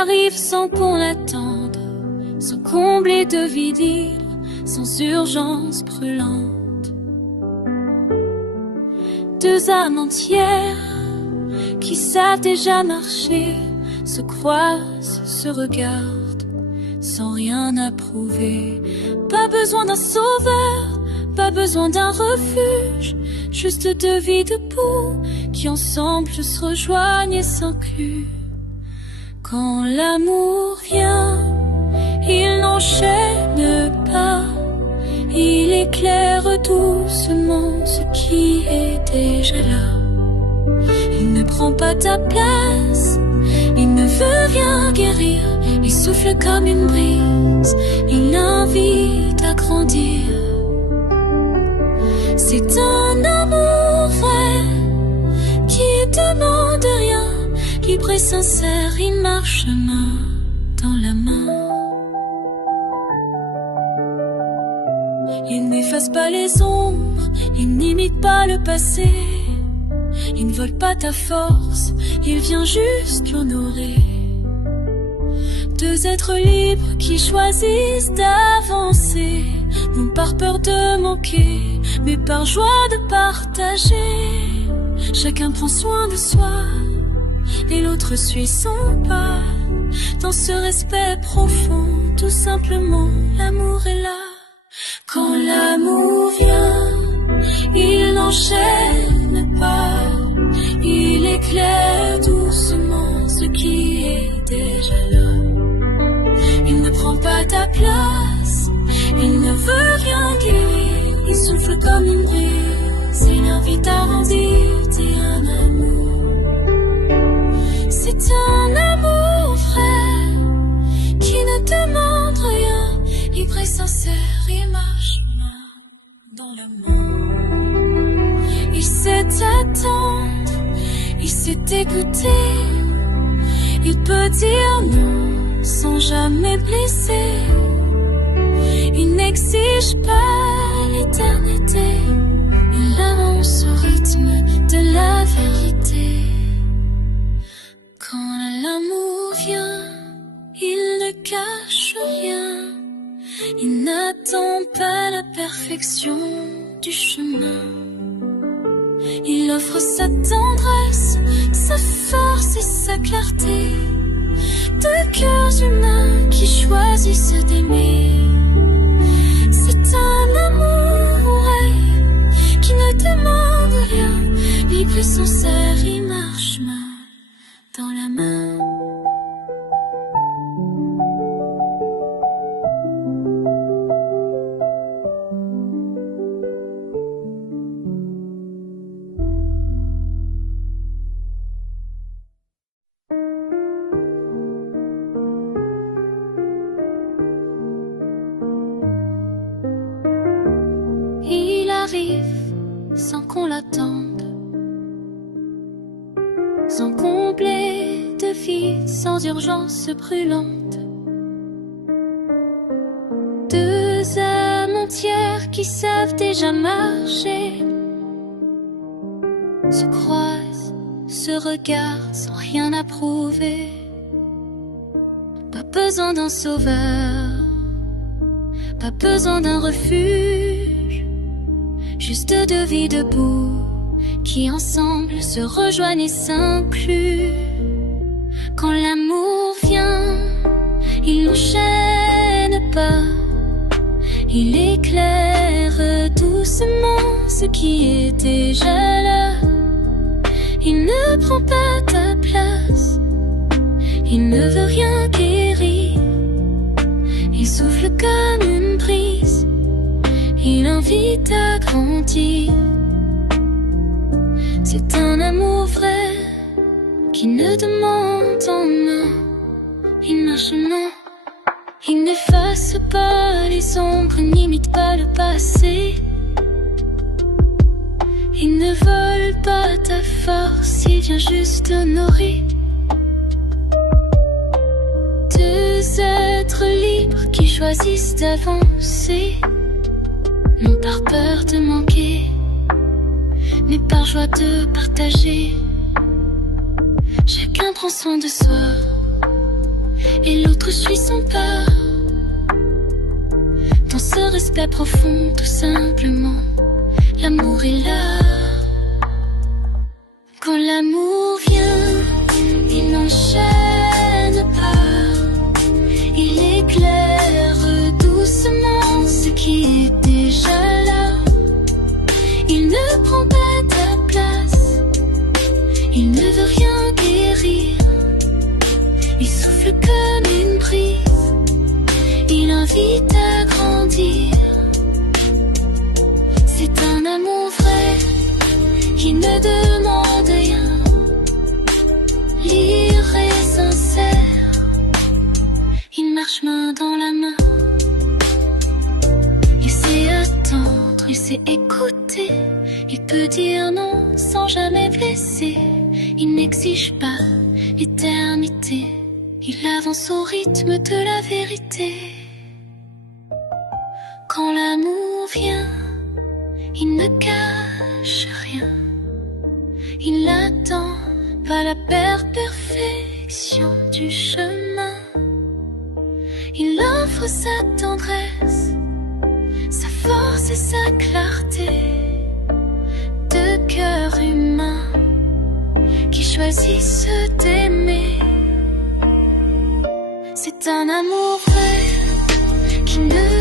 arrive sans qu'on l'attende, sans combler de vide libre, sans urgence brûlante. Deux âmes entières qui savent déjà marcher se croisent, se regardent, sans rien approuver. Pas besoin d'un sauveur, pas besoin d'un refuge, juste deux vies debout qui ensemble se rejoignent et s'incluent. Quand l'amour vient, il n'enchaîne pas, il éclaire doucement ce qui est déjà là. Il ne prend pas ta place, il ne veut rien guérir, il souffle comme une brise, il invite à grandir. C'est un amour vrai qui demande rien, libre et sincère, il marche main dans la main. Il n'efface pas les ombres, il n'imite pas le passé, il ne vole pas ta force, il vient juste l'honorer. Deux êtres libres qui choisissent d'avancer, non par peur de manquer, mais par joie de partager. Chacun prend soin de soi, et l'autre suit son pas. Dans ce respect profond, tout simplement, l'amour est là. Quand l'amour vient, il n'enchaîne pas, il éclaire doucement ce qui est déjà là. Il ne prend pas ta place, il ne veut rien guérir, il souffle comme une brise, il invite à grandir, c'est un amour. C'est un amour vrai qui ne demande rien, libre et sincère, il marche dans le monde. Il sait attendre, il sait écouter, il peut dire non sans jamais blesser. Il n'exige pas l'éternité, il avance au rythme de la vérité. Quand l'amour vient, il ne cache rien, il n'attend pas la perfection du chemin. Il offre sa tendresse, sa force et sa clarté. Deux cœurs humains qui choisissent d'aimer. C'est un amour vrai qui ne demande rien, libre et sincère, il marche main dans la main. Sans qu'on l'attende, sans combler de vide, sans urgence brûlante. Deux âmes entières qui savent déjà marcher se croisent, se regardent sans rien approuver. Pas besoin d'un sauveur, pas besoin d'un refuge, juste deux vies debout qui ensemble se rejoignent et s'incluent. Quand l'amour vient, il n'enchaîne pas, il éclaire doucement ce qui est déjà là. Il ne prend pas ta place, il ne veut rien guérir, il souffle comme une brise, il invite à grandir. C'est un amour vrai qui ne demande en main, il marche main. Il n'efface pas les ombres, n'imite pas le passé. Il ne vole pas ta force, il vient juste honorer. Deux êtres libres qui choisissent d'avancer, non par peur de manquer, mais par joie de partager. Chacun prend soin de soi, et l'autre suit son pas. Dans ce respect profond, tout simplement, l'amour est là. Quand l'amour vient, il n'enchaîne pas, il éclaire doucement ce qui est déjà là. Il ne prend pas ta place, il ne veut rien guérir. Il souffle comme une brise, il invite à grandir. C'est un amour vrai qui ne demande rien, libre et sincère. Il marche main dans la main. Il sait attendre, il sait écouter. Il peut dire non sans jamais blesser. Il n'exige pas l'éternité, il avance au rythme de la vérité. Quand l'amour vient, il ne cache rien. Il n'attend pas la perfection du chemin. Il offre sa tendresse, sa force et sa clarté. De cœur humain qui choisissent d'aimer. C'est un amour vrai qui ne